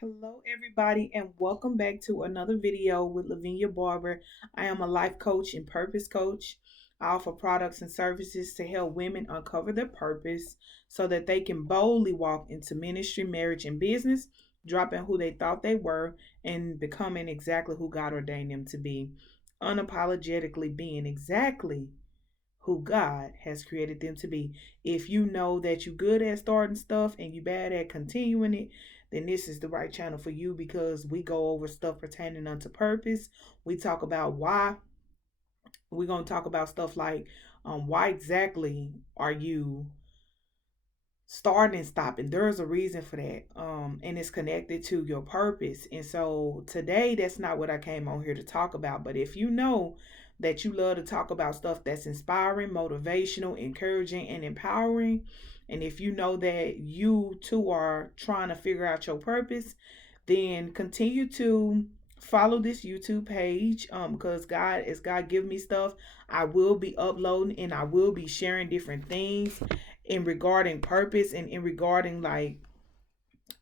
Hello, everybody, and welcome back to another video with Lavinia Barber. I am a life coach and purpose coach. I offer products and services to help women uncover their purpose so that they can boldly walk into ministry, marriage, and business, dropping who they thought they were and becoming exactly who God ordained them to be, unapologetically being exactly who God has created them to be. If you know that you're good at starting stuff and you bad at continuing it, then this is the right channel for you because we go over stuff pertaining unto purpose. We talk about why. We're going to talk about stuff like why exactly are you starting and stopping. There's a reason for that, and it's connected to your purpose. And so today, that's not what I came on here to talk about. But if you know that you love to talk about stuff that's inspiring, motivational, encouraging, and empowering, and if you know that you too are trying to figure out your purpose, then continue to follow this YouTube page, because God, as God give me stuff, I will be uploading and I will be sharing different things in regarding purpose and in regarding, like,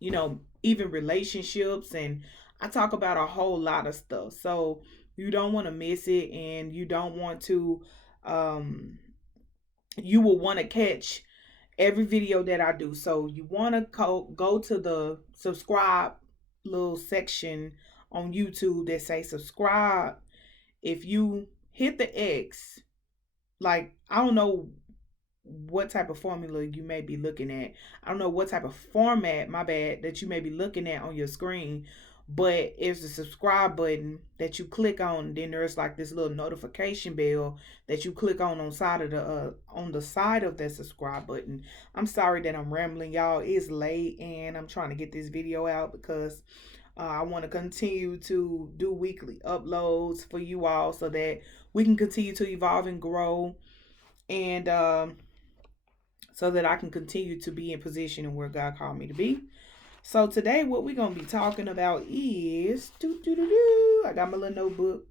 even relationships, and I talk about a whole lot of stuff. So you don't want to miss it, and you don't want to um you will want to catch every video that I do. So you want to go to the subscribe little section on YouTube that say subscribe. If you hit the X, like, I don't know what type of formula you may be looking at. I don't know what type of format, my bad, that you may be looking at on your screen, but it's the subscribe button that you click on. Then there's like this little notification bell that you click on the side of that subscribe button. I'm sorry that I'm rambling, y'all. It's late and I'm trying to get this video out because I want to continue to do weekly uploads for you all so that we can continue to evolve and grow, and so that I can continue to be in position where God called me to be. So today, what we're gonna be talking about is I got my little notebook.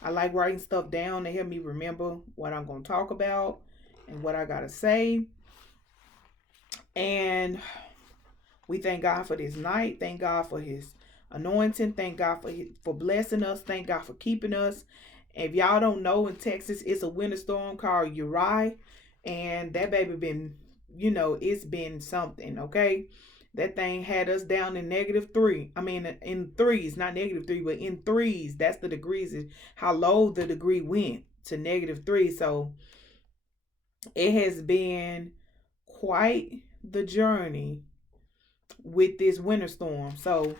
I like writing stuff down to help me remember what I'm gonna talk about and what I gotta say. And we thank God for this night. Thank God for His anointing. Thank God for blessing us. Thank God for keeping us. If y'all don't know, in Texas, it's a winter storm called Uri, and that baby been, it's been something. Okay, that thing had us down in -3. I mean, in threes, not -3, but in threes. That's the degrees, is how low the degree went, to -3. So it has been quite the journey with this winter storm. So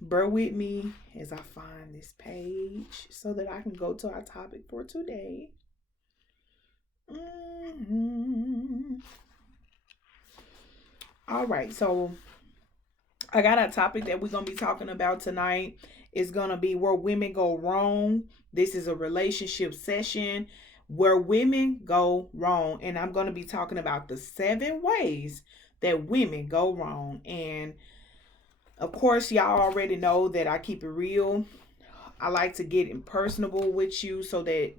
bear with me as I find this page so that I can go to our topic for today. All right, so I got a topic that we're gonna be talking about tonight. It's gonna be where women go wrong. This is a relationship session where women go wrong, and I'm gonna be talking about the 7 ways that women go wrong. And of course, y'all already know that I keep it real. I like to get impersonable with you so that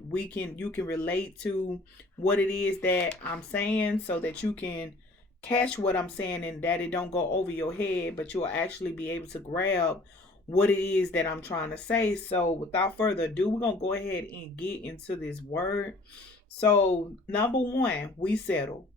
you can relate to what it is that I'm saying, so that you can catch what I'm saying and that it don't go over your head, but you'll actually be able to grab what it is that I'm trying to say. So without further ado, we're gonna go ahead and get into this word. So number one, we settle.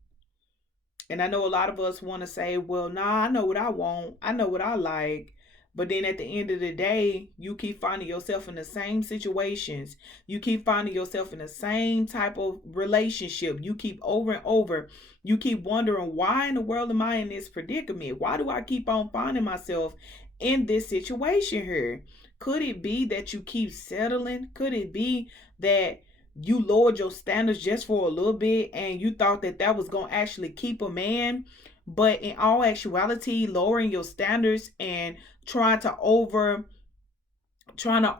And I know a lot of us want to say, well, nah, I know what I want. I know what I like. But then at the end of the day, you keep finding yourself in the same situations. You keep finding yourself in the same type of relationship. You keep over and over. You keep wondering, why in the world am I in this predicament? Why do I keep on finding myself in this situation here? Could it be that you keep settling? Could it be that you lowered your standards just for a little bit and you thought that that was going to actually keep a man, but in all actuality, lowering your standards and trying to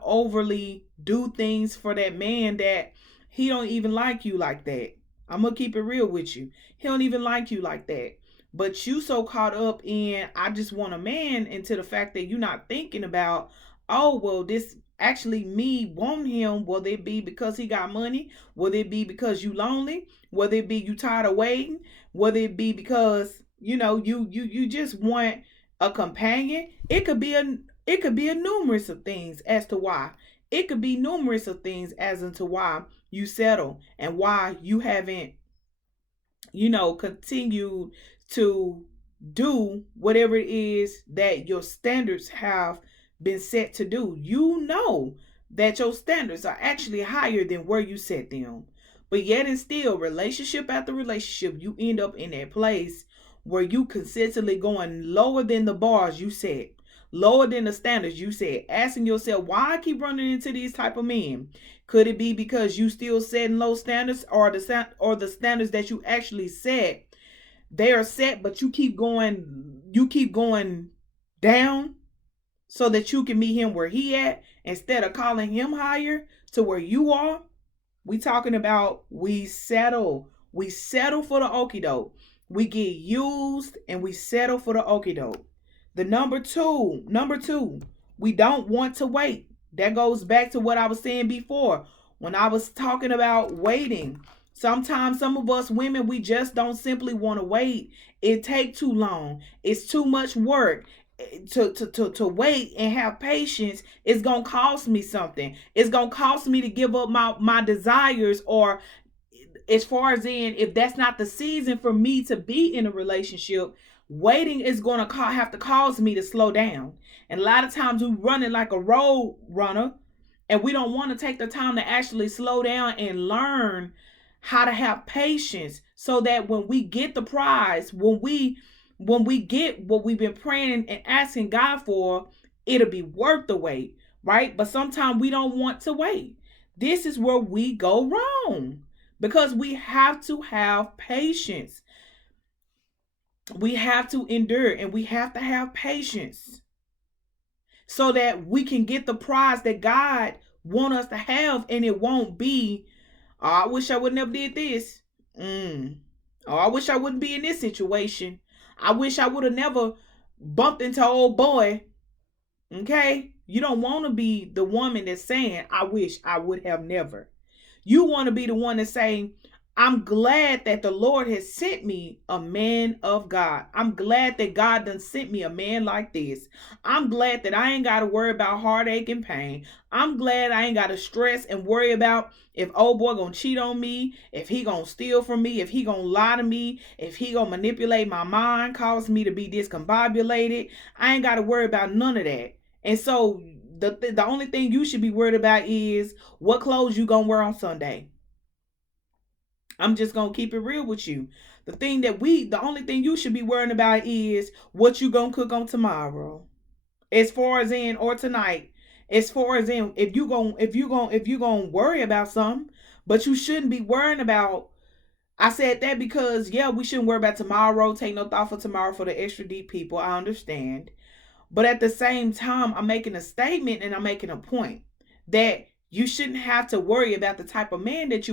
overly do things for that man, that he don't even like you like that. I'm gonna keep it real with you. He don't even like you like that. But you so caught up in, I just want a man, into the fact that you're not thinking about, oh well, this actually me want him. Will it be because he got money? Will it be because you lonely? Will it be you tired of waiting? Will it be because you just want a companion, it could be a numerous of things as to why. It could be numerous of things as into why you settle and why you haven't, continued to do whatever it is that your standards have been set to do. You know that your standards are actually higher than where you set them. But yet and still, relationship after relationship, you end up in that place where you consistently going lower than the bars you set, lower than the standards you set, asking yourself, why I keep running into these type of men? Could it be because you still setting low standards, or the standards that you actually set, they are set, but you keep going down so that you can meet him where he at instead of calling him higher to where you are? We talking about we settle. We settle for the okie doke. We get used and we settle for the okie doke. The number two, we don't want to wait. That goes back to what I was saying before when I was talking about waiting. Sometimes some of us women, we just don't simply want to wait. It take too long. It's too much work to wait and have patience. It's gonna cost me something. It's gonna cost me to give up my desires, or as far as in, if that's not the season for me to be in a relationship, waiting is going to have to cause me to slow down. And a lot of times we run it like a road runner, and we don't want to take the time to actually slow down and learn how to have patience, so that when we get the prize, when we get what we've been praying and asking God for, it'll be worth the wait, right? But sometimes we don't want to wait. This is where we go wrong, because we have to have patience. We have to endure, and we have to have patience so that we can get the prize that God want us to have, and it won't be, oh, I wish I would never did this. Oh, I wish I wouldn't be in this situation. I wish I would have never bumped into old boy. Okay? You don't want to be the woman that's saying, I wish I would have never. You want to be the one that's saying, I'm glad that the Lord has sent me a man of God. I'm glad that God done sent me a man like this. I'm glad that I ain't got to worry about heartache and pain. I'm glad I ain't got to stress and worry about if old boy gonna cheat on me, if he gonna steal from me, if he gonna lie to me, if he gonna manipulate my mind, cause me to be discombobulated. I ain't got to worry about none of that. And so the only thing you should be worried about is what clothes you gonna wear on Sunday. I'm just gonna keep it real with you. The only thing you should be worrying about is what you gonna cook on tomorrow, as far as in, or tonight, as far as in, if you gonna worry about something, but you shouldn't be worrying about. I said that because, yeah, we shouldn't worry about tomorrow. Take no thought for tomorrow for the extra deep people. I understand. But at the same time, I'm making a statement and I'm making a point that you shouldn't have to worry about the type of man that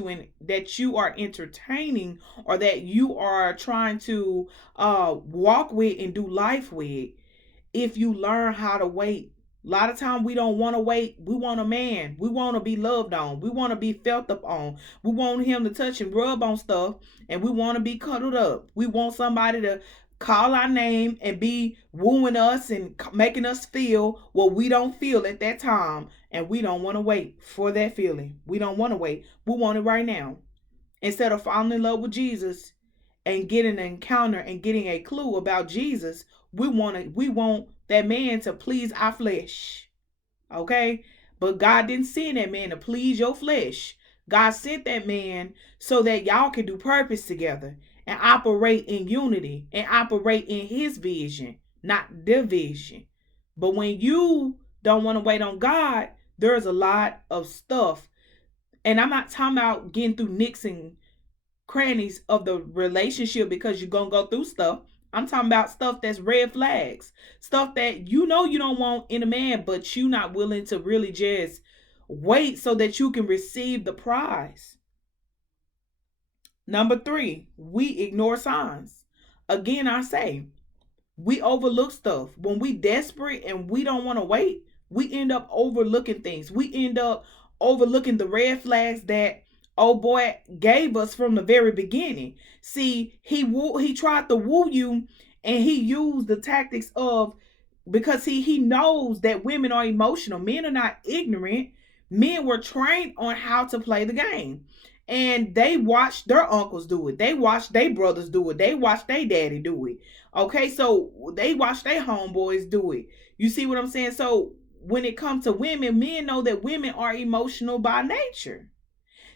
you are entertaining, or that you are trying to walk with and do life with, if you learn how to wait. A lot of time we don't want to wait. We want a man. We want to be loved on. We want to be felt up on. We want him to touch and rub on stuff, and we want to be cuddled up. We want somebody to call our name and be wooing us and making us feel what we don't feel at that time. And we don't want to wait for that feeling. We don't want to wait. We want it right now. Instead of falling in love with Jesus and getting an encounter and getting a clue about Jesus, we want that man to please our flesh. Okay? But God didn't send that man to please your flesh. God sent that man so that y'all can do purpose together and operate in unity and operate in his vision, not division. But when you don't want to wait on God, there's a lot of stuff. And I'm not talking about getting through nicks and crannies of the relationship because you're going to go through stuff. I'm talking about stuff that's red flags, stuff that you know you don't want in a man, but you not willing to really just wait so that you can receive the prize. Number 3, we ignore signs. Again, I say, we overlook stuff. When we desperate and we don't want to wait, we end up overlooking things. We end up overlooking the red flags that old boy gave us from the very beginning. See, he tried to woo you, and he used the tactics of because he knows that women are emotional. Men are not ignorant. Men were trained on how to play the game. And they watched their uncles do it. They watched their brothers do it. They watched their daddy do it. Okay, so they watched their homeboys do it. You see what I'm saying? So when it comes to women, men know that women are emotional by nature.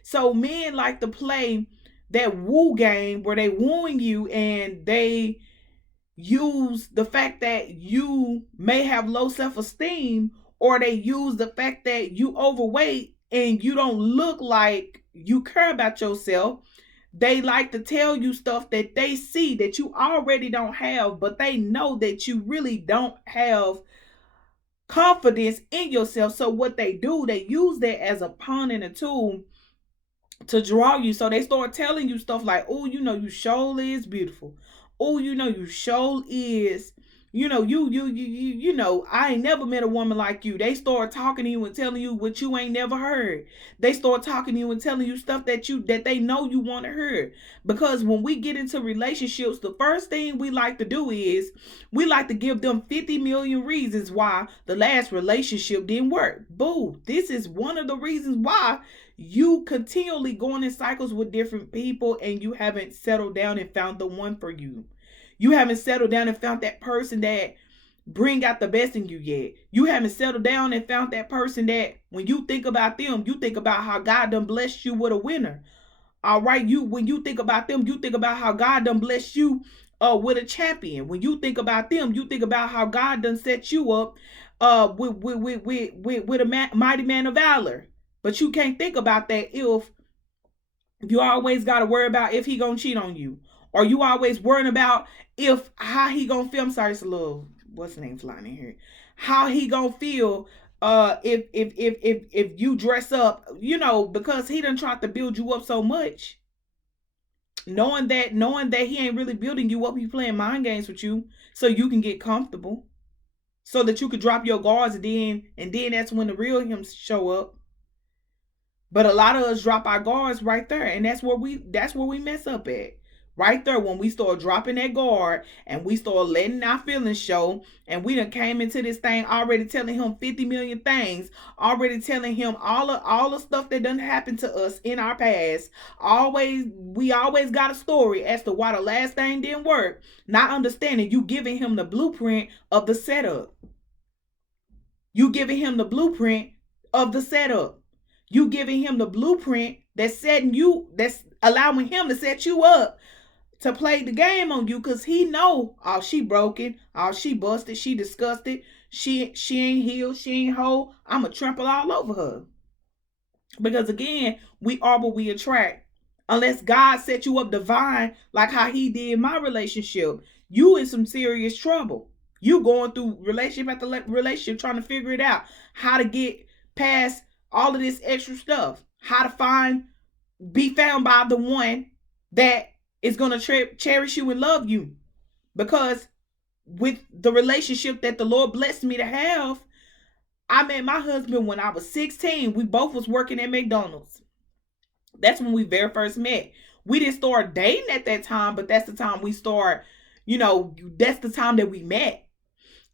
So men like to play that woo game where they wooing you, and they use the fact that you may have low self-esteem, or they use the fact that you overweight and you don't look like you care about yourself. They like to tell you stuff that they see that you already don't have, but they know that you really don't have confidence in yourself. So what they do, they use that as a pawn and a tool to draw you. So they start telling you stuff like, oh, you surely is beautiful. Oh, you sure is, I ain't never met a woman like you. They start talking to you and telling you what you ain't never heard. They start talking to you and telling you stuff that they know you want to hear. Because when we get into relationships, the first thing we like to do is we like to give them 50 million reasons why the last relationship didn't work. Boo, this is one of the reasons why you continually going in cycles with different people, and you haven't settled down and found the one for you. You haven't settled down and found that person that bring out the best in you yet. You haven't settled down and found that person that when you think about them, you think about how God done blessed you with a winner. All right, when you think about them, you think about how God done blessed you with a champion. When you think about them, you think about how God done set you up with a mighty man of valor. But you can't think about that if you always got to worry about if he gonna cheat on you, or you always worrying about if how he gonna feel. I'm sorry, it's a little what's the name flying in here. How he gonna feel if you dress up, because he done tried to build you up so much. Knowing that he ain't really building you up, he playing mind games with you so you can get comfortable, so that you could drop your guards, and then that's when the real him show up. But a lot of us drop our guards right there, and that's where we mess up at. Right there, when we start dropping that guard and we start letting our feelings show, and we done came into this thing already telling him 50 million things, already telling him all the stuff that done happened to us in our past. We always got a story as to why the last thing didn't work, not understanding you giving him the blueprint of the setup. You giving him the blueprint of the setup. You giving him the blueprint that's allowing him to set you up to play the game on you, because he know, oh, she broken, oh, she busted, she disgusted, she ain't healed, she ain't whole, I'ma trample all over her. Because again, we are what we attract. Unless God set you up divine like how he did my relationship, you in some serious trouble. You going through relationship after relationship trying to figure it out, how to get past all of this extra stuff, how to be found by the one that is going to cherish you and love you. Because with the relationship that the Lord blessed me to have, I met my husband when I was 16. We both was working at McDonald's. That's when we very first met. We didn't start dating at that time, but that's the time we start, that's the time that we met.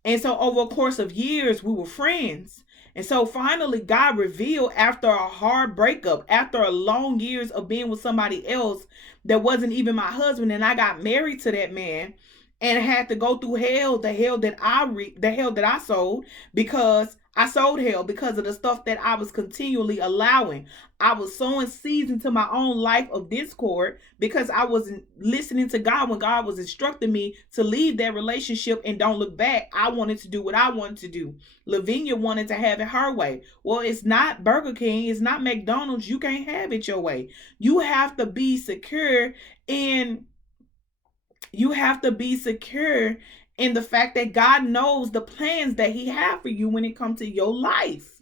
And so over a course of years, we were friends. And so finally, God revealed, after a hard breakup, after a long years of being with somebody else that wasn't even my husband, and I got married to that man and had to go through hell, the hell that I sold, because I sold hell because of the stuff that I was continually allowing. I was sowing seeds into my own life of discord because I wasn't listening to God when God was instructing me to leave that relationship and don't look back. I wanted to do what I wanted to do. Lavinia wanted to have it her way. Well, it's not Burger King. It's not McDonald's. You can't have it your way. You have to be secure in the fact that God knows the plans that he has for you when it comes to your life.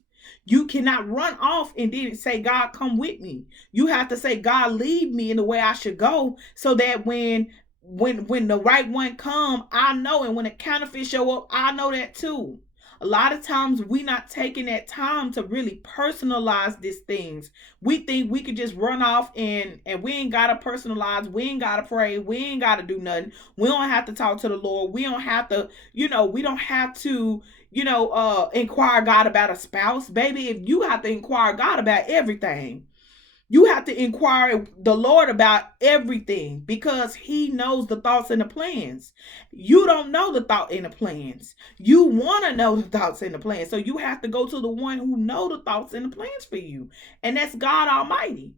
You cannot run off and then say, God, come with me. You have to say, God, lead me in the way I should go, so that when the right one come, I know. And when a counterfeit show up, I know that too. A lot of times we not taking that time to really personalize these things. We think we could just run off and we ain't gotta personalize, we ain't gotta pray, we ain't gotta do nothing. We don't have to talk to the Lord. We don't have to, we don't have to, inquire God about a spouse. Baby, if you have to inquire God about everything, you have to inquire the Lord about everything, because he knows the thoughts and the plans. You don't know the thought and the plans. You want to know the thoughts and the plans. So you have to go to the one who know the thoughts and the plans for you. And that's God Almighty.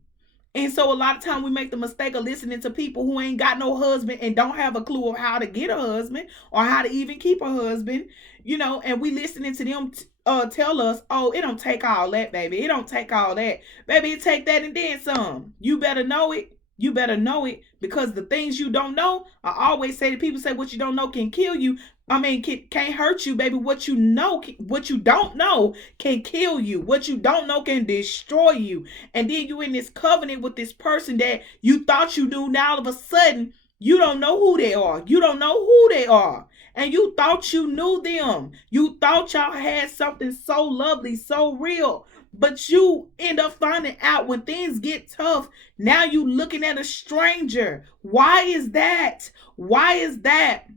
And so a lot of time we make the mistake of listening to people who ain't got no husband and don't have a clue of how to get a husband or how to even keep a husband, and we listening to them tell us, oh, it don't take all that, baby. It don't take all that. Baby, it take that and then some. You better know it. You better know it, because the things you don't know, I always say to people, say what you don't know can kill you. I mean, can't hurt you, baby. What you know, what you don't know can kill you. What you don't know can destroy you. And then you in this covenant with this person that you thought you knew. Now all of a sudden, you don't know who they are. You don't know who they are. And you thought you knew them. You thought y'all had something so lovely, so real. But you end up finding out when things get tough, now you looking at a stranger. Why is that? Why is that?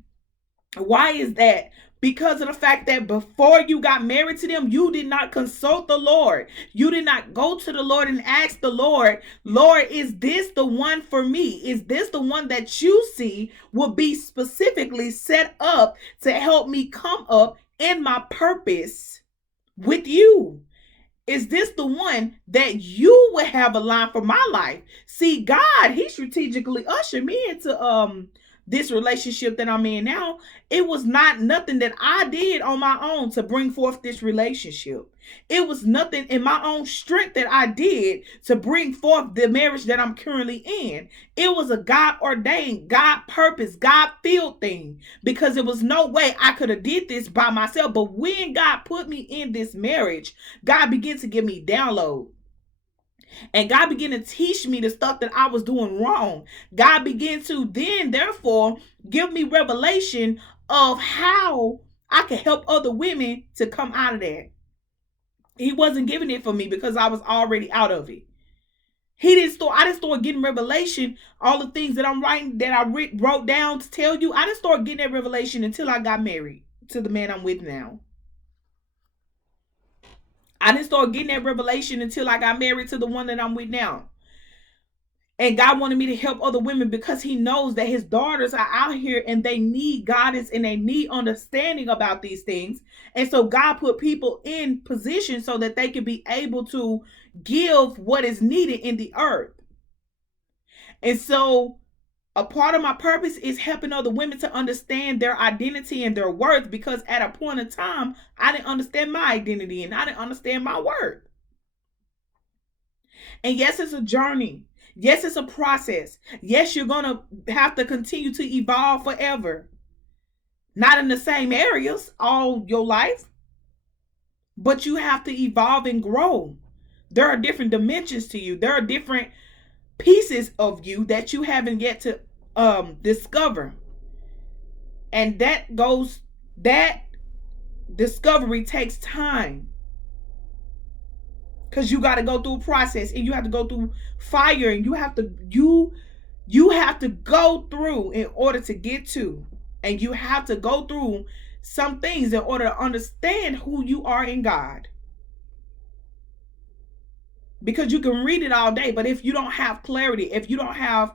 Why is that? Because of the fact that before you got married to them, you did not consult the Lord. You did not go to the Lord and ask the Lord, Lord, is this the one for me? Is this the one that you see will be specifically set up to help me come up in my purpose with you? Is this the one that you would have aligned for my life? See, God, he strategically ushered me into this relationship that I'm in now. It was not nothing that I did on my own to bring forth this relationship. It was nothing in my own strength that I did to bring forth the marriage that I'm currently in. It was a God ordained, God purpose, God filled thing, because there was no way I could have did this by myself. But when God put me in this marriage, God began to give me download. And God began to teach me the stuff that I was doing wrong. God began to then, therefore, give me revelation of how I could help other women to come out of that. He wasn't giving it for me because I was already out of it. I didn't start getting revelation, all the things that I'm writing, that I wrote down to tell you. I didn't start getting that revelation until I got married to the man I'm with now. I didn't start getting that revelation until I got married to the one that I'm with now. And God wanted me to help other women because he knows that his daughters are out here and they need guidance and they need understanding about these things. And so God put people in position so that they can be able to give what is needed in the earth. And so a part of my purpose is helping other women to understand their identity and their worth, because at a point in time, I didn't understand my identity and I didn't understand my worth. And yes, it's a journey. Yes, it's a process. Yes, you're going to have to continue to evolve forever. Not in the same areas all your life, but you have to evolve and grow. There are different dimensions to you. There are different pieces of you that you haven't yet to discover. And that discovery takes time. Because you got to go through a process and you have to go through fire, and you have to go through in order to get to. And you have to go through some things in order to understand who you are in God. Because you can read it all day, but if you don't have clarity, if you don't have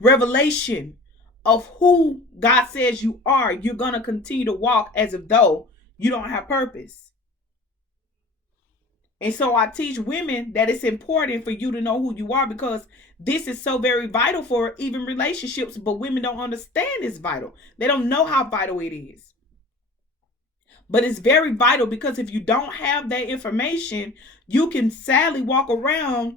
revelation of who God says you are, you're going to continue to walk as if though you don't have purpose. And so I teach women that it's important for you to know who you are, because this is so very vital for even relationships. But women don't understand it's vital. They don't know how vital it is. But it's very vital, because if you don't have that information, you can sadly walk around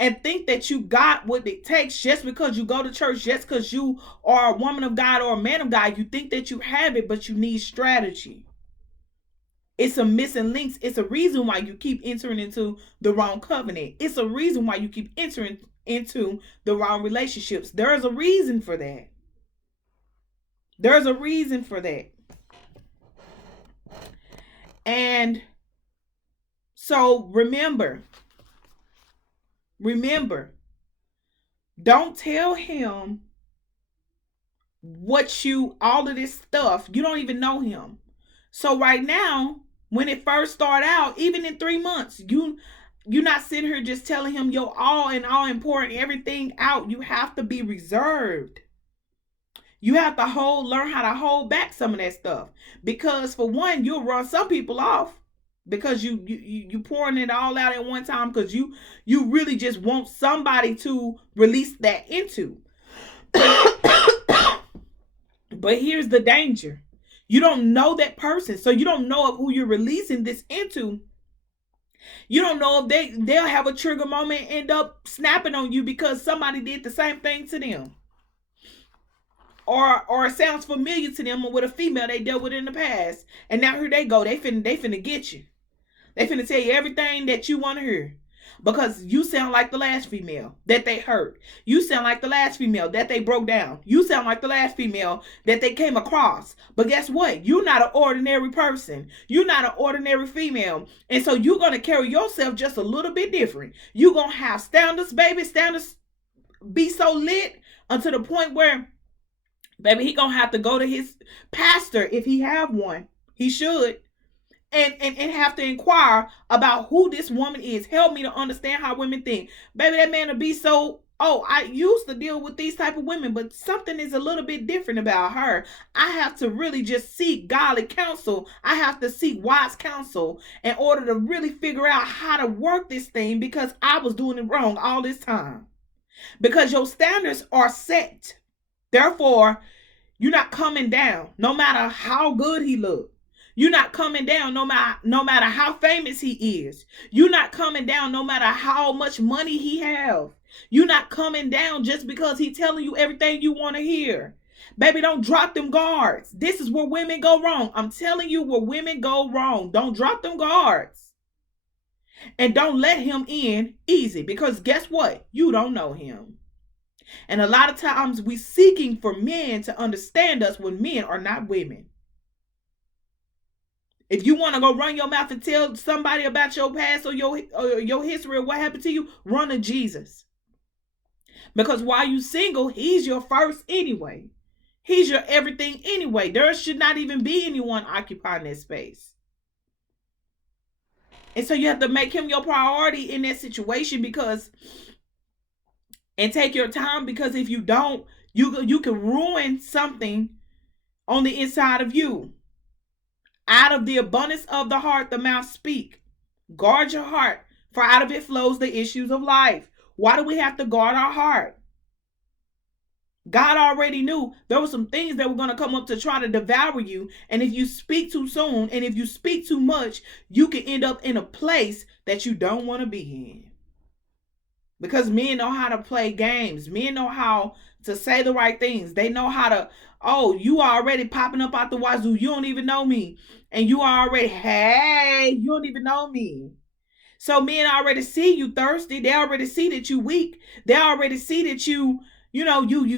and think that you got what it takes just because you go to church, just because you are a woman of God or a man of God. You think that you have it, but you need strategy. It's a missing links. It's a reason why you keep entering into the wrong covenant. It's a reason why you keep entering into the wrong relationships. There is a reason for that. There's a reason for that. And so remember, don't tell him all of this stuff. You don't even know him. So right now, when it first started out, even in 3 months, you're not sitting here just telling him your all and all important everything out. You have to be reserved. You have to learn how to hold back some of that stuff. Because for one, you'll run some people off because you pouring it all out at one time because you really just want somebody to release that into. But here's the danger. You don't know that person. So you don't know who you're releasing this into. You don't know if they'll have a trigger moment and end up snapping on you because somebody did the same thing to them. Or it sounds familiar to them or with a female they dealt with in the past. And now here they go. They finna get you. They finna tell you everything that you want to hear. Because you sound like the last female that they hurt. You sound like the last female that they broke down. You sound like the last female that they came across. But guess what? You're not an ordinary person. You're not an ordinary female. And so you're going to carry yourself just a little bit different. You're going to have standards, baby. Standards be so lit until the point where, baby, he going to have to go to his pastor if he have one. He should. And have to inquire about who this woman is. Help me to understand how women think. Baby, that man will be so, I used to deal with these type of women, but something is a little bit different about her. I have to really just seek godly counsel. I have to seek wise counsel in order to really figure out how to work this thing because I was doing it wrong all this time. Because your standards are set. Therefore, you're not coming down no matter how good he looks. You're not coming down no matter how famous he is. You're not coming down no matter how much money he have. You're not coming down just because he's telling you everything you want to hear. Baby, don't drop them guards. This is where women go wrong. I'm telling you where women go wrong. Don't drop them guards. And don't let him in easy because guess what? You don't know him. And a lot of times we're seeking for men to understand us when men are not women. If you want to go run your mouth and tell somebody about your past or your history or what happened to you, run to Jesus. Because while you single, he's your first anyway. He's your everything anyway. There should not even be anyone occupying that space. And so you have to make him your priority in that situation and take your time because if you don't, you can ruin something on the inside of you. Out of the abundance of the heart, the mouth speak. Guard your heart, for out of it flows the issues of life. Why do we have to guard our heart? God already knew there were some things that were going to come up to try to devour you. And if you speak too soon and if you speak too much, you can end up in a place that you don't want to be in. Because men know how to play games. Men know how to say the right things. They know how to, you are already popping up out the wazoo. You don't even know me. And you are already, you don't even know me. So men already see you thirsty. They already see that you weak. They already see that you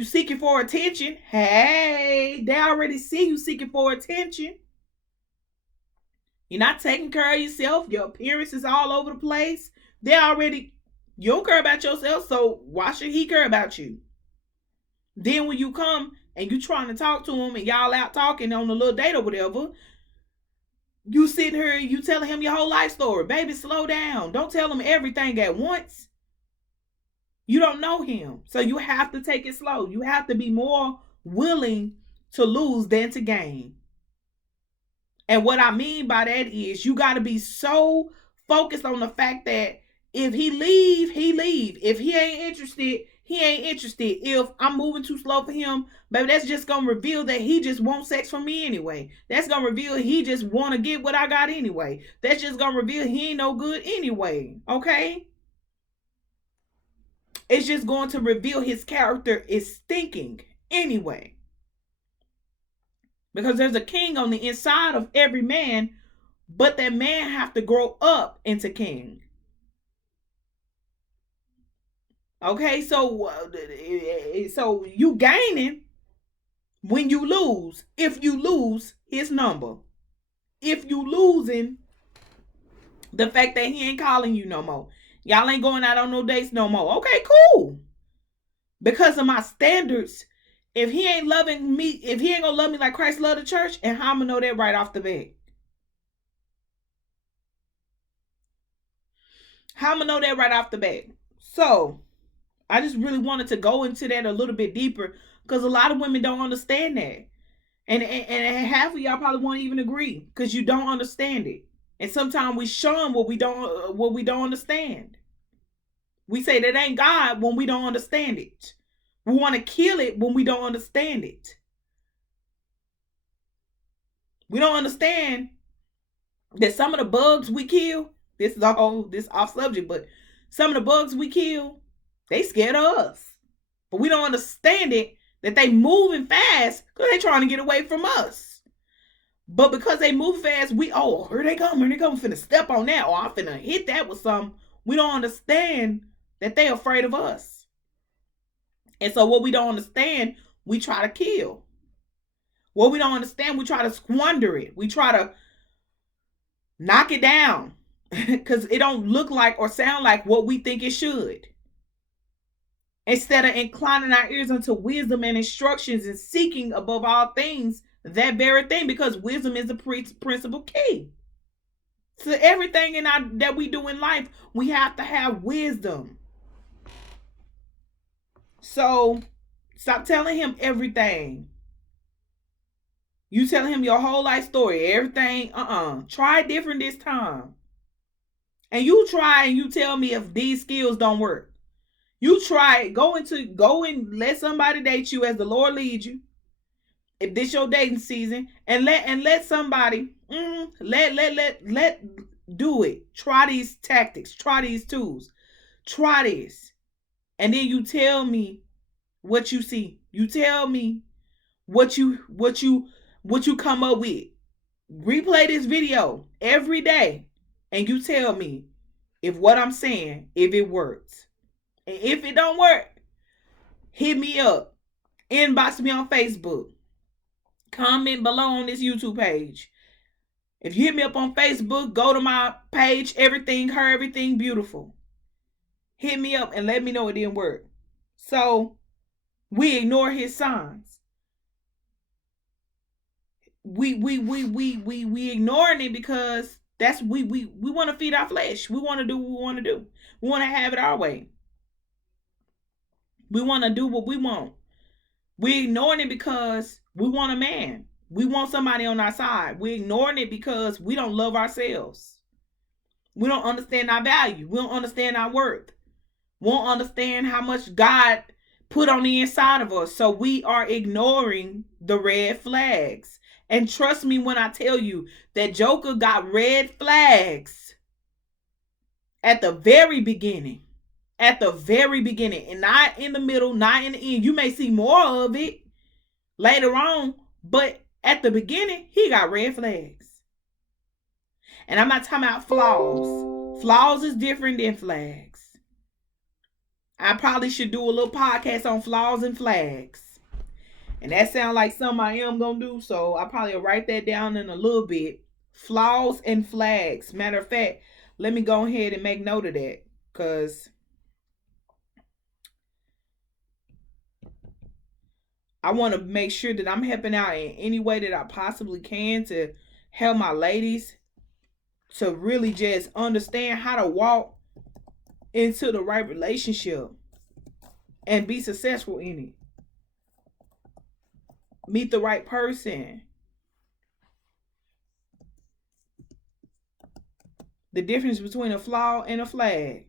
seeking for attention. They already see you seeking for attention. You're not taking care of yourself. Your appearance is all over the place. You don't care about yourself, so why should he care about you? Then when you come and you trying to talk to him and y'all out talking on a little date or whatever, you sitting here, you telling him your whole life story. Baby, slow down. Don't tell him everything at once. You don't know him. So you have to take it slow. You have to be more willing to lose than to gain. And what I mean by that is you got to be so focused on the fact that if he leave, he leave. If he ain't interested, he ain't interested. If I'm moving too slow for him, baby, that's just going to reveal that he just wants sex from me anyway. That's going to reveal he just want to get what I got anyway. That's just going to reveal he ain't no good anyway. Okay? It's just going to reveal his character is stinking anyway. Because there's a king on the inside of every man, but that man have to grow up into king. Okay, so you gaining when you lose. If you lose his number. If you losing The fact that he ain't calling you no more. Y'all ain't going out on no dates no more. Okay, cool. Because of my standards, if he ain't loving me, if he ain't gonna love me like Christ loved the church, and how I'm gonna know that right off the bat? How I'm gonna know that right off the bat? So I just really wanted to go into that a little bit deeper because a lot of women don't understand that. And half of y'all probably won't even agree because you don't understand it. And sometimes we shun what we don't understand. We say that ain't God when we don't understand it. We want to kill it when we don't understand it. We don't understand that some of the bugs we kill, this off subject, but some of the bugs we kill, they scared of us. But we don't understand it that they moving fast because they trying to get away from us. But because they move fast, here they come, finna step on that, or I'm finna hit that with some. We don't understand that they afraid of us. And so what we don't understand, we try to kill. What we don't understand, we try to squander it. We try to knock it down because it don't look like or sound like what we think it should. Instead of inclining our ears unto wisdom and instructions and seeking above all things that very thing, because wisdom is the principal key. So everything that we do in life, we have to have wisdom. So stop telling him everything. You telling him your whole life story, everything. Try different this time. And you try and you tell me if these skills don't work. You try it. Go and let somebody date you as the Lord leads you. If this your dating season, and let somebody let do it. Try these tactics. Try these tools. Try this, and then you tell me what you see. You tell me what you come up with. Replay this video every day, and you tell me if what I'm saying, if it works. And if it don't work, hit me up. Inbox me on Facebook. Comment below on this YouTube page. If you hit me up on Facebook, go to my page, Everything Her, Everything Beautiful. Hit me up and let me know it didn't work. So we ignore his signs. We ignoring it because that's we want to feed our flesh. We want to do what we want to do. We want to have it our way. We want to do what we want. We ignoring it because we want a man. We want somebody on our side. We ignoring it because we don't love ourselves. We don't understand our value. We don't understand our worth. We don't understand how much God put on the inside of us. So we are ignoring the red flags. And trust me when I tell you that Joker got red flags at the very beginning. At the very beginning. And not in the middle, not in the end. You may see more of it later on. But at the beginning, he got red flags. And I'm not talking about flaws. Flaws is different than flags. I probably should do a little podcast on flaws and flags. And that sounds like something I am going to do. So I probably will write that down in a little bit. Flaws and flags. Matter of fact, let me go ahead and make note of that. Because I want to make sure that I'm helping out in any way that I possibly can to help my ladies to really just understand how to walk into the right relationship and be successful in it. Meet the right person. The difference between a flaw and a flag.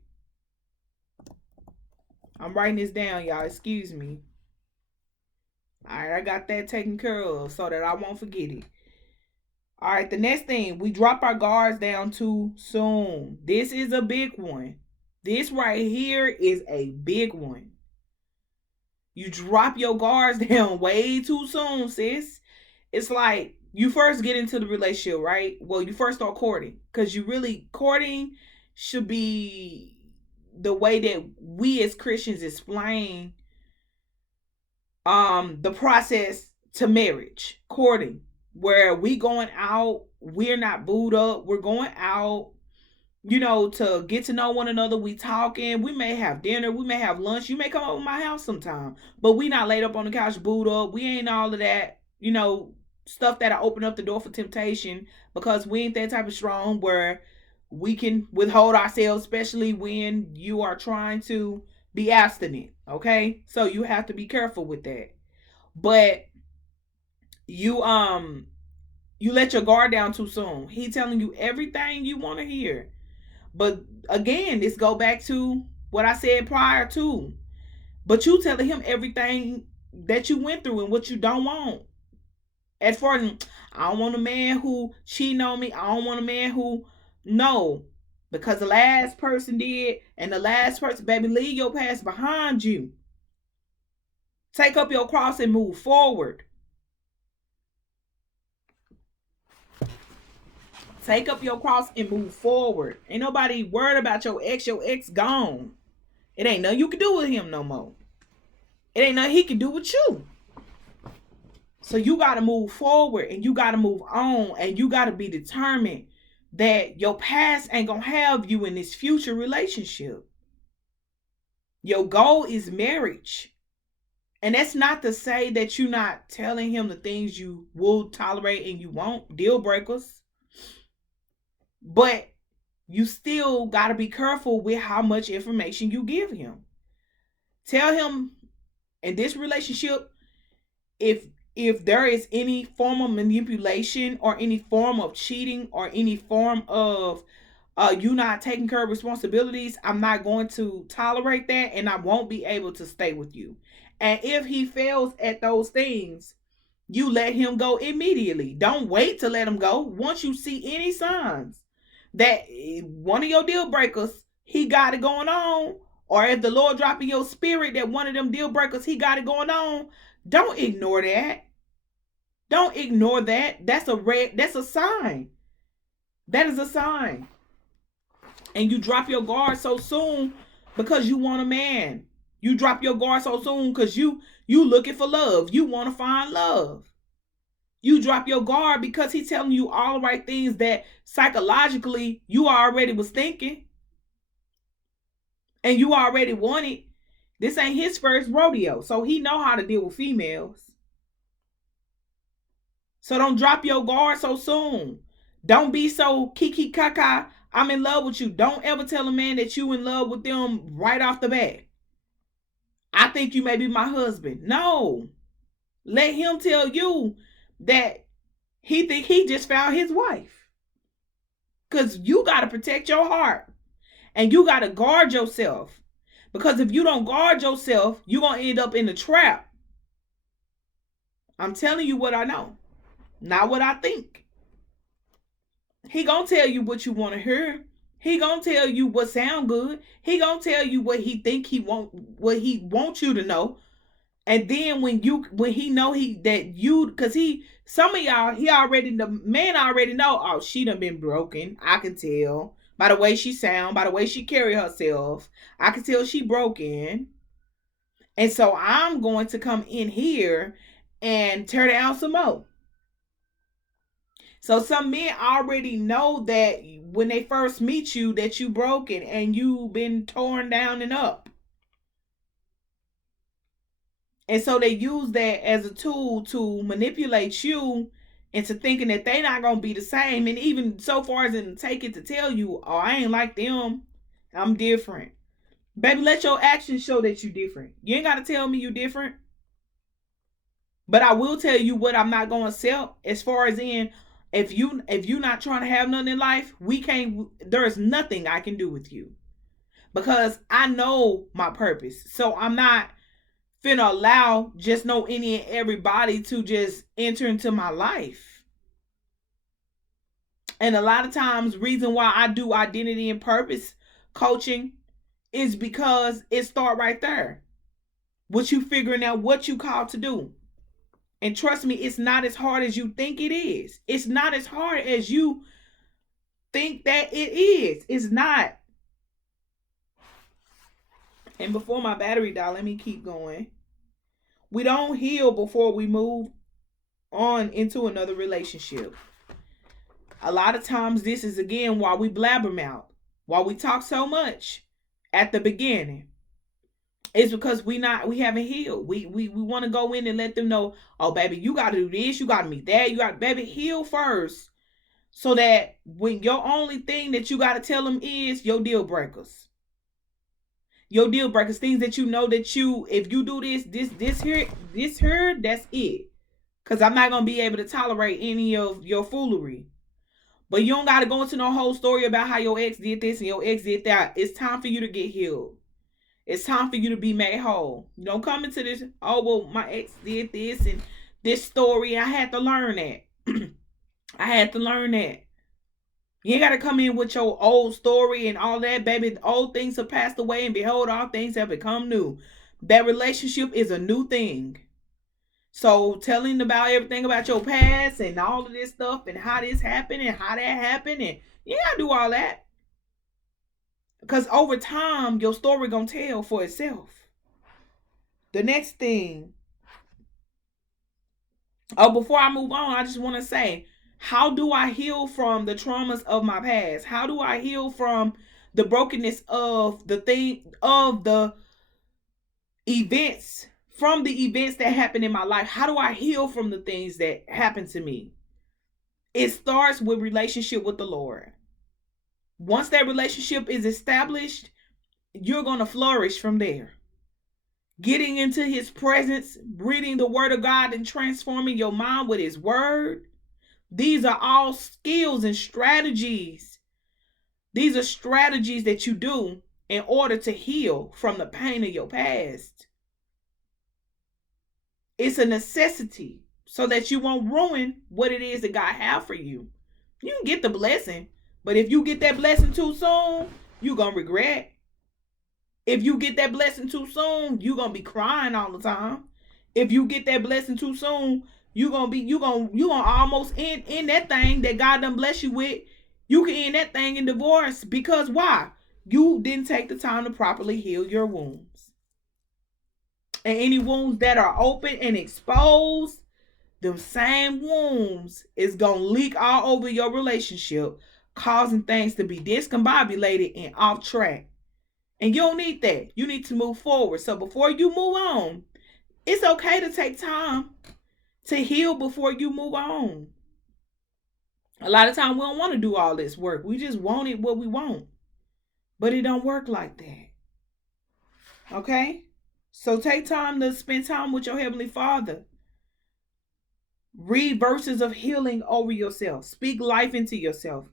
I'm writing this down, y'all. Excuse me. Alright, I got that taken care of so that I won't forget it. Alright, the next thing, we drop our guards down too soon. This is a big one. This right here is a big one. You drop your guards down way too soon, sis. It's like you first get into the relationship, right? Well, you first start courting. Because courting should be the way that we as Christians explain the process to marriage. Courting. Where we going out, we're not booed up. We're going out. to get to know one another. We talking. We may have dinner. We may have lunch. You may come over my house sometime. But we not laid up on the couch, booed up. We ain't all of that, stuff that'll open up the door for temptation, because we ain't that type of strong where we can withhold ourselves, especially when you are trying to be abstinent. Okay? So you have to be careful with that. But you let your guard down too soon. He telling you everything you want to hear. But again, this go back to what I said prior to. But you telling him everything that you went through and what you don't want. As far as, I don't want a man who cheating on me. I don't want a man who, no. Because the last person did, and the last person, baby, leave your past behind you. Take up your cross and move forward. Take up your cross and move forward. Ain't nobody worried about your ex. Your ex gone. It ain't nothing you can do with him no more. It ain't nothing he can do with you. So you got to move forward and you got to move on, and you got to be determined that your past ain't going to have you in this future relationship. Your goal is marriage. And that's not to say that you're not telling him the things you will tolerate and you won't, deal breakers. But you still got to be careful with how much information you give him. Tell him in this relationship, if there is any form of manipulation or any form of cheating or any form of you not taking care of responsibilities, I'm not going to tolerate that, and I won't be able to stay with you. And if he fails at those things, you let him go immediately. Don't wait to let him go. Once you see any signs that one of your deal breakers, he got it going on, or if the Lord drop in your spirit that one of them deal breakers, he got it going on, don't ignore that. Don't ignore that. That's a sign. That is a sign. And you drop your guard so soon because you want a man. You drop your guard so soon because you looking for love. You want to find love. You drop your guard because he's telling you all the right things that psychologically you already was thinking. And you already wanted. This ain't his first rodeo. So he know how to deal with females. So don't drop your guard so soon. Don't be so kiki kaka, I'm in love with you. Don't ever tell a man that you in love with them right off the bat. I think you may be my husband. No. Let him tell you that he think he just found his wife. Because you got to protect your heart. And you got to guard yourself. Because if you don't guard yourself, you're going to end up in the trap. I'm telling you what I know. Not what I think. He gonna tell you what you want to hear. He gonna tell you what sound good. He gonna tell you what he think he want, what he wants you to know. And then when he know because some of y'all, the man already know, oh, she done been broken. I can tell by the way she sound, by the way she carry herself. I can tell she broken. And so I'm going to come in here and tear down some more. So some men already know that when they first meet you that you broken and you've been torn down and up. And so they use that as a tool to manipulate you into thinking that they not going to be the same. And even so far as in take it to tell you, oh, I ain't like them. I'm different. Baby, let your actions show that you different. You ain't got to tell me you different. But I will tell you what I'm not going to accept as far as in, if you not trying to have nothing in life, there's nothing I can do with you. Because I know my purpose. So I'm not finna allow just any and everybody to just enter into my life. And a lot of times, reason why I do identity and purpose coaching is because it start right there. What you figuring out what you called to do. And trust me, it's not as hard as you think it is. It's not as hard as you think that it is. It's not. And before my battery died, let me keep going. We don't heal before we move on into another relationship. A lot of times this is, again, why we blabbermouth. why we talk so much at the beginning. It's because we haven't healed. We want to go in and let them know, oh baby, you gotta do this, you gotta meet that, you got baby, heal first. So that when your only thing that you gotta tell them is your deal breakers. Your deal breakers, things that you know that if you do this here, that's it. Cause I'm not gonna be able to tolerate any of your foolery. But you don't gotta go into no whole story about how your ex did this and your ex did that. It's time for you to get healed. It's time for you to be made whole. You don't come into this, oh, well, my ex did this and this story. I had to learn that. I had to learn that. You ain't got to come in with your old story and all that, baby. Old things have passed away, and behold, all things have become new. That relationship is a new thing. So telling about everything about your past and all of this stuff and how this happened and how that happened, and you gotta do all that. Because over time, your story gonna tell for itself. The next thing. Oh, before I move on, I just want to say, how do I heal from the traumas of my past? How do I heal from the brokenness of the events, from the events that happened in my life? How do I heal from the things that happened to me? It starts with relationship with the Lord. Once that relationship is established, you're going to flourish from there. Getting into his presence, reading the word of God and transforming your mind with his word. These are all skills and strategies. These are strategies that you do in order to heal from the pain of your past. It's a necessity so that you won't ruin what it is that God has for you. You can get the blessing, but if you get that blessing too soon, you're going to regret. If you get that blessing too soon, you're going to be crying all the time. If you get that blessing too soon, you're gonna almost end that thing that God done bless you with. You can end that thing in divorce. Because why? You didn't take the time to properly heal your wounds. And any wounds that are open and exposed, them same wounds is gonna leak all over your relationship, causing things to be discombobulated and off track. And you don't need that. You need to move forward. So before you move on, it's okay to take time to heal before you move on. A lot of times we don't want to do all this work. We just want it what we want. But it don't work like that. Okay? So take time to spend time with your Heavenly Father. Read verses of healing over yourself. Speak life into yourself.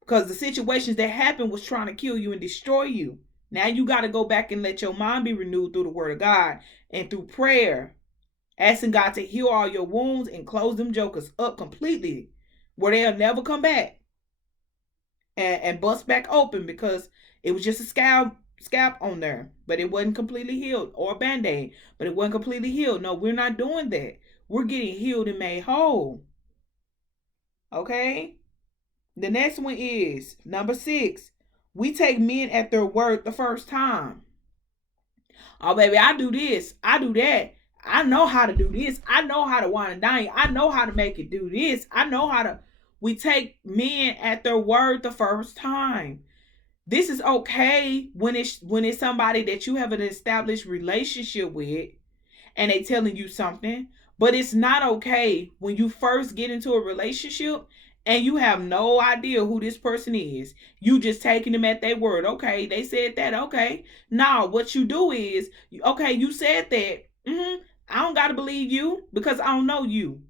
Because the situations that happened was trying to kill you and destroy you. Now you got to go back and let your mind be renewed through the word of God and through prayer. Asking God to heal all your wounds and close them jokers up completely, where they'll never come back and bust back open, because it was just a scalp on there, but it wasn't completely healed, or a band-aid, but it wasn't completely healed. No, we're not doing that. We're getting healed and made whole. Okay? The next one is number 6. We take men at their word the first time. Oh, baby, I do this. I do that. I know how to do this. I know how to wine and dine. I know how to make it do this. I know how to. We take men at their word the first time. This is okay when it's somebody that you have an established relationship with and they telling you something. But it's not okay when you first get into a relationship and you have no idea who this person is. You just taking them at their word. Okay, they said that. Okay. Now, what you do is, okay, you said that. I don't got to believe you because I don't know you.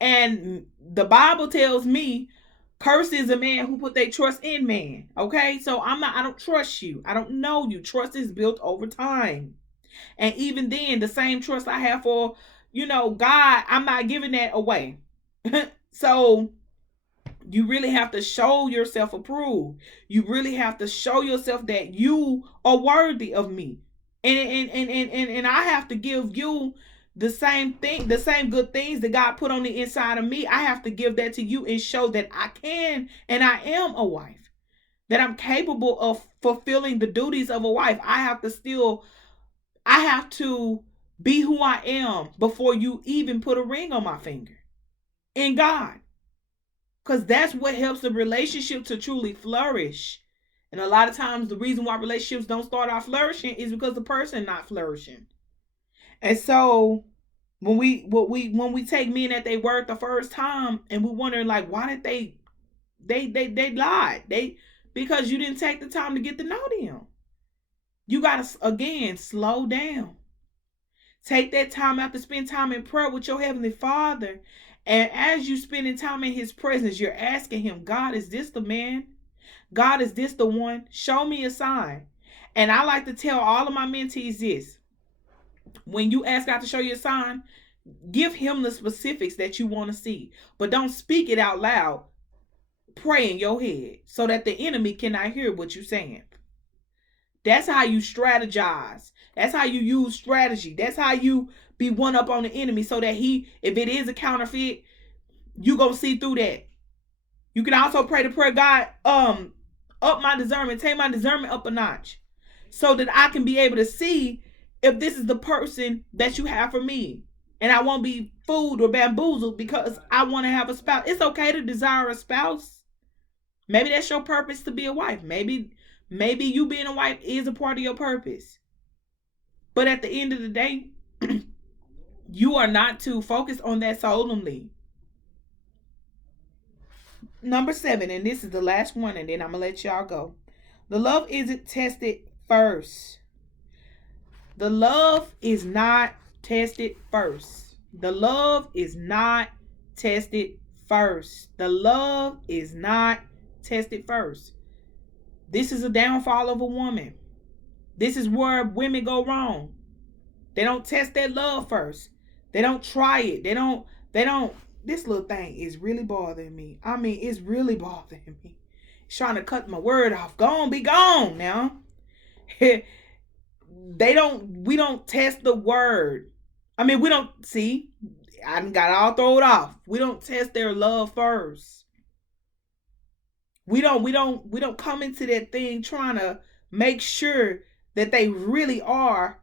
And the Bible tells me, cursed is a man who put their trust in man. Okay, so I don't trust you. I don't know you. Trust is built over time. And even then, the same trust I have for, God, I'm not giving that away. So you really have to show yourself approved. You really have to show yourself that you are worthy of me. And I have to give you the same thing, the same good things that God put on the inside of me. I have to give that to you and show that I can and I am a wife, that I'm capable of fulfilling the duties of a wife. I have to be who I am before you even put a ring on my finger in God. Because that's what helps the relationship to truly flourish. And a lot of times the reason why relationships don't start off flourishing is because the person not flourishing. And so when we take men at their word the first time and we wonder like why did they lied. Because you didn't take the time to get to know them. You gotta again slow down. Take that time out to spend time in prayer with your Heavenly Father. And as you spending time in His presence, you're asking Him, God, is this the man? God, is this the one? Show me a sign. And I like to tell all of my mentees this. When you ask God to show you a sign, give Him the specifics that you want to see. But don't speak it out loud. Pray in your head so that the enemy cannot hear what you're saying. That's how you strategize. That's how you use strategy. That's how you be one up on the enemy so that if it is a counterfeit, you gonna see through that. You can also pray to prayer, God, up my discernment, take my discernment up a notch so that I can be able to see if this is the person that you have for me. And I won't be fooled or bamboozled because I want to have a spouse. It's okay to desire a spouse. Maybe that's your purpose to be a wife. Maybe you being a wife is a part of your purpose. But at the end of the day, you are not to focus on that solemnly. Number 7, and this is the last one, and then I'm going to let y'all go. The love isn't tested first. The love is not tested first. The love is not tested first. The love is not tested first. This is a downfall of a woman. This is where women go wrong. They don't test that love first. They don't try it. They don't. This little thing is really bothering me. I mean, it's really bothering me. It's trying to cut my word off. Go on, be gone now. We don't test the word. I mean, we don't, see, I got all thrown off. We don't test their love first. We don't come into that thing trying to make sure that they really are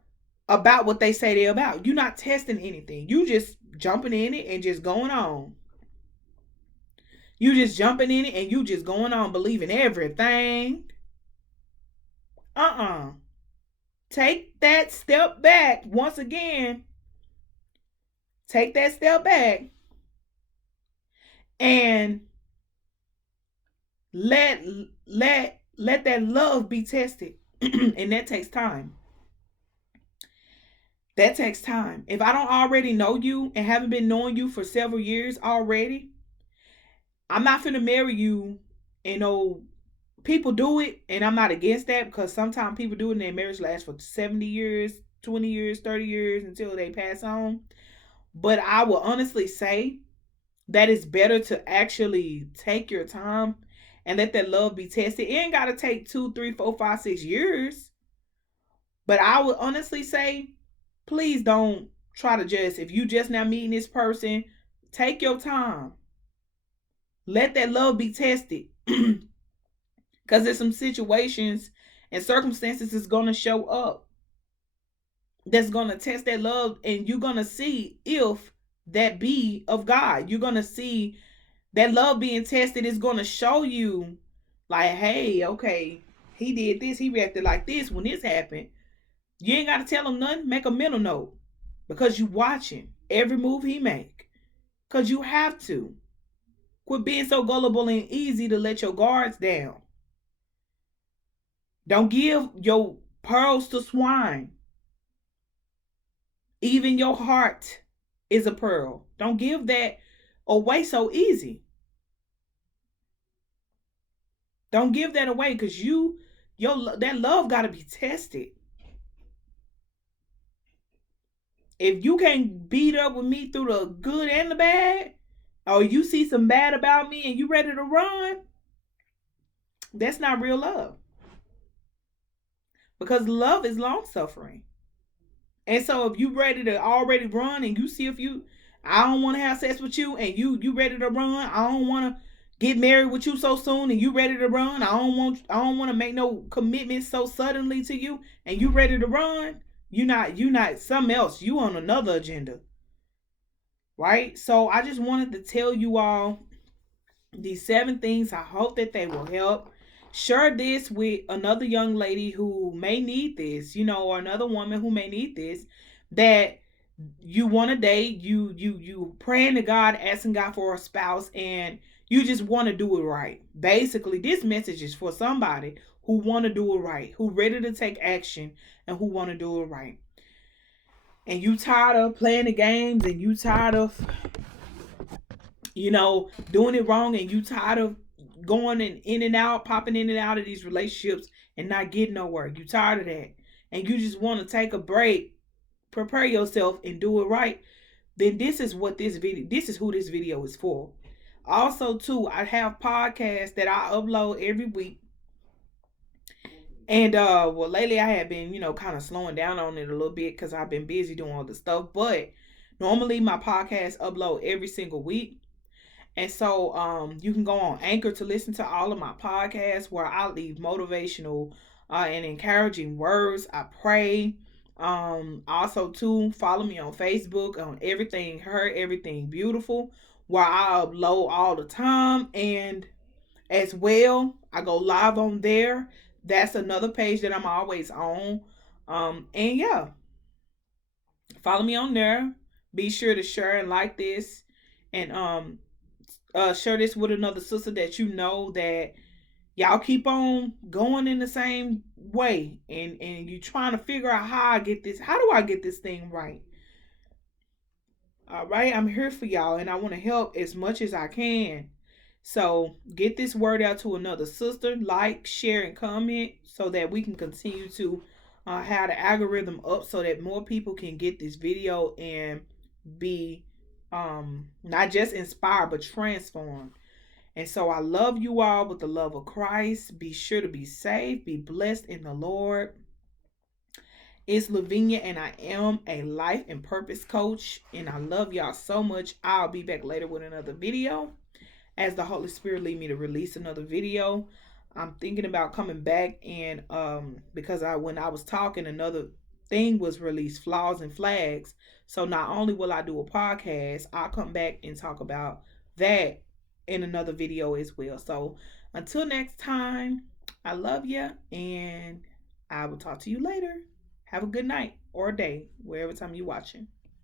about what they say they're about. You're not testing anything. You just jumping in it and just going on. You just jumping in it and you just going on believing everything. Take that step back. Once again, take that step back and let that love be tested. And that takes time. That takes time. If I don't already know you and haven't been knowing you for several years already, I'm not finna marry you. People do it, and I'm not against that because sometimes people do it and their marriage lasts for 70 years, 20 years, 30 years until they pass on. But I will honestly say that it's better to actually take your time and let that love be tested. It ain't got to take 2, 3, 4, 5, 6 years. But I would honestly say, please don't try to just, if you just now meeting this person, take your time. Let that love be tested. Because there's some situations and circumstances that's going to show up that's going to test that love, and you're going to see if that be of God. You're going to see that love being tested is going to show you like, hey, okay, he did this, he reacted like this when this happened. You ain't got to tell him nothing. Make a mental note because you watching every move he make, because you have to. Quit being so gullible and easy to let your guards down. Don't give your pearls to swine. Even your heart is a pearl. Don't give that away so easy. Don't give that away because that love got to be tested. If you can't beat up with me through the good and the bad, or you see some bad about me and you ready to run, that's not real love. Because love is long-suffering. And so if you ready to already run and you see I don't want to have sex with you and you ready to run, I don't want to get married with you so soon and you ready to run, I don't want to make no commitment so suddenly to you and you ready to run, you not something else. You on another agenda. Right? So I just wanted to tell you all these 7 things. I hope that they will help. Share this with another young lady who may need this, or another woman who may need this, that you want to date, you praying to God, asking God for a spouse, and you just want to do it right. Basically, this message is for somebody who want to do it right, who ready to take action, and who want to do it right. And you tired of playing the games, and you tired of doing it wrong, and you tired of going in and out, popping in and out of these relationships and not getting nowhere. You tired of that, and you just want to take a break, prepare yourself, and do it right. Then this is what this is who this video is for. Also, too, I have podcasts that I upload every week. And well, lately I have been, kind of slowing down on it a little bit because I've been busy doing all the stuff. But normally my podcast upload every single week. And so you can go on Anchor to listen to all of my podcasts where I leave motivational and encouraging words. I pray. Also, too, follow me on Facebook on Everything Her, Everything Beautiful, where I upload all the time. And as well, I go live on there. That's another page that I'm always on. And yeah, follow me on there. Be sure to share and like this. And share this with another sister that you know that y'all keep on going in the same way, and you trying to figure out how do I get this thing right. All right, I'm here for y'all, and I want to help as much as I can. So get this word out to another sister, like, share, and comment so that we can continue to have the algorithm up so that more people can get this video and be not just inspired but transformed. And so I love you all with the love of Christ. Be sure to be safe, be blessed in the Lord. It's Lavinia, and I am a life and purpose coach, and I love y'all so much. I'll be back later with another video as the Holy Spirit lead me to release another video. I'm thinking about coming back, and because when I was talking, another thing was released, Flaws and Flags. So not only will I do a podcast, I'll come back and talk about that in another video as well. So until next time, I love you, and I will talk to you later. Have a good night or day, wherever time you're watching.